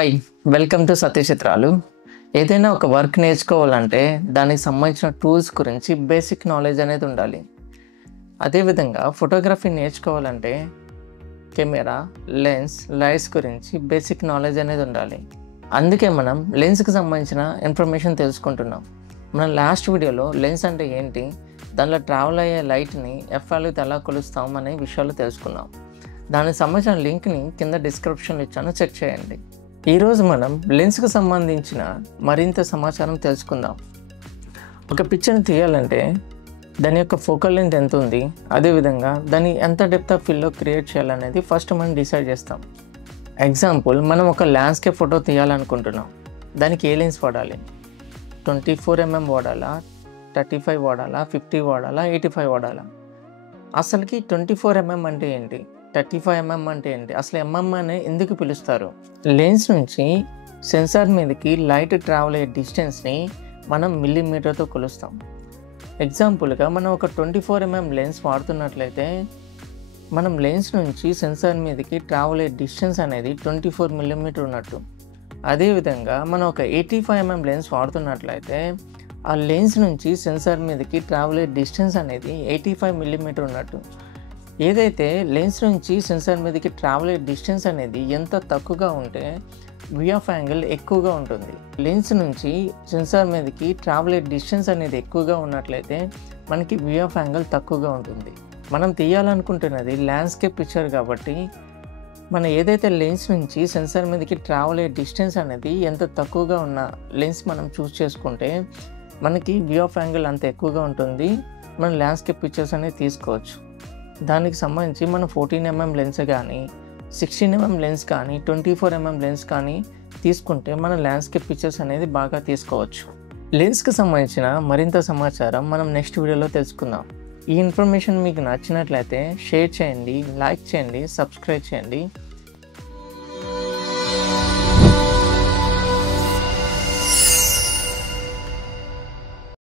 Hi welcome to సత్యచిత్రాలు. ఏదైనా ఒక work నేర్చుకోవాలంటే దానికి సంబంధించిన టూల్స్ గురించి బేసిక్ నాలెడ్జ్ అనేది ఉండాలి. అదేవిధంగా ఫోటోగ్రఫీ నేర్చుకోవాలంటే కెమెరా, లెన్స్, లైట్స్ గురించి బేసిక్ నాలెడ్జ్ అనేది ఉండాలి. అందుకే మనం లెన్స్కి సంబంధించిన ఇన్ఫర్మేషన్ తెలుసుకుంటున్నాం. మనం లాస్ట్ వీడియోలో లెన్స్ అంటే ఏంటి, దానిలో ట్రావెల్ అయ్యే లైట్ని ఎఫ్ వాల్యూతో ఎలా కొలుస్తాం అనే విషయాలు తెలుసుకున్నాం. దానికి సంబంధించిన లింక్ని కింద డిస్క్రిప్షన్లో ఇచ్చాను, చెక్ చేయండి. ఈరోజు మనం లెన్స్కి సంబంధించిన మరింత సమాచారం తెలుసుకుందాం. ఒక పిక్చర్ని తీయాలంటే దాని యొక్క ఫోకల్ లెంత్ ఎంత ఉంది, అదేవిధంగా దాన్ని ఎంత డెప్త్ ఆఫ్ ఫీల్డ్లో క్రియేట్ చేయాలనేది ఫస్ట్ మనం డిసైడ్ చేస్తాం. ఎగ్జాంపుల్, మనం ఒక ల్యాండ్స్కేప్ ఫోటో తీయాలనుకుంటున్నాం. దానికి ఏ లెన్స్ వాడాలి? 24mm వాడాలా, 35 వాడాలా, 50 వాడాలా, 85 వాడాలా? అసలుకి 24mm అంటే ఏంటి, 35mm అంటే ఏంటి, అసలు mm అని ఎందుకు పిలుస్తారు? లెన్స్ నుంచి సెన్సార్ మీదకి లైట్ ట్రావెల్ అయ్యే డిస్టెన్స్ని మనం మిల్లీమీటర్తో కొలుస్తాం. ఎగ్జాంపుల్గా మనం ఒక 24mm లెన్స్ వాడుతున్నట్లయితే మనం లెన్స్ నుంచి సెన్సార్ మీదకి ట్రావెల్ అయ్యే డిస్టెన్స్ అనేది 24mm ఉన్నట్టు. అదేవిధంగా మనం ఒక 85mm లెన్స్ వాడుతున్నట్లయితే ఆ లెన్స్ నుంచి సెన్సార్ మీదకి ట్రావెల్ అయ్యే డిస్టెన్స్ అనేది 85mm ఉన్నట్టు. ఏదైతే లెన్స్ నుంచి సెన్సార్ మీదకి ట్రావెల్ అయ్యే డిస్టెన్స్ అనేది ఎంత తక్కువగా ఉంటే వి ఆఫ్ యాంగిల్ ఎక్కువగా ఉంటుంది. లెన్స్ నుంచి సెన్సార్ మీదకి ట్రావెల్ అయ్యే డిస్టెన్స్ అనేది ఎక్కువగా ఉన్నట్లయితే మనకి వి ఆఫ్ యాంగిల్ తక్కువగా ఉంటుంది. మనం తీయాలనుకుంటున్నది ల్యాండ్స్కేప్ పిక్చర్ కాబట్టి మనం ఏదైతే లెన్స్ నుంచి సెన్సార్ మీదకి ట్రావెల్ అయ్యే డిస్టెన్స్ అనేది ఎంత తక్కువగా ఉన్న లెన్స్ మనం చూస్ చేసుకుంటే మనకి వి ఆఫ్ యాంగిల్ అంత ఎక్కువగా ఉంటుంది. మనం ల్యాండ్స్కేప్ పిక్చర్స్ అనేది తీసుకోవచ్చు. దానికి సంబంధించి మనం 14mm లెన్స్ కానీ, 16mm లెన్స్ కానీ, 24mm లెన్స్ కానీ తీసుకుంటే మన ల్యాండ్స్కేప్ పిక్చర్స్ అనేది బాగా తీసుకోవచ్చు. లెన్స్కి సంబంధించిన మరింత సమాచారం మనం నెక్స్ట్ వీడియోలో తెలుసుకుందాం. ఈ ఇన్ఫర్మేషన్ మీకు నచ్చినట్లయితే షేర్ చేయండి, లైక్ చేయండి, సబ్స్క్రైబ్ చేయండి.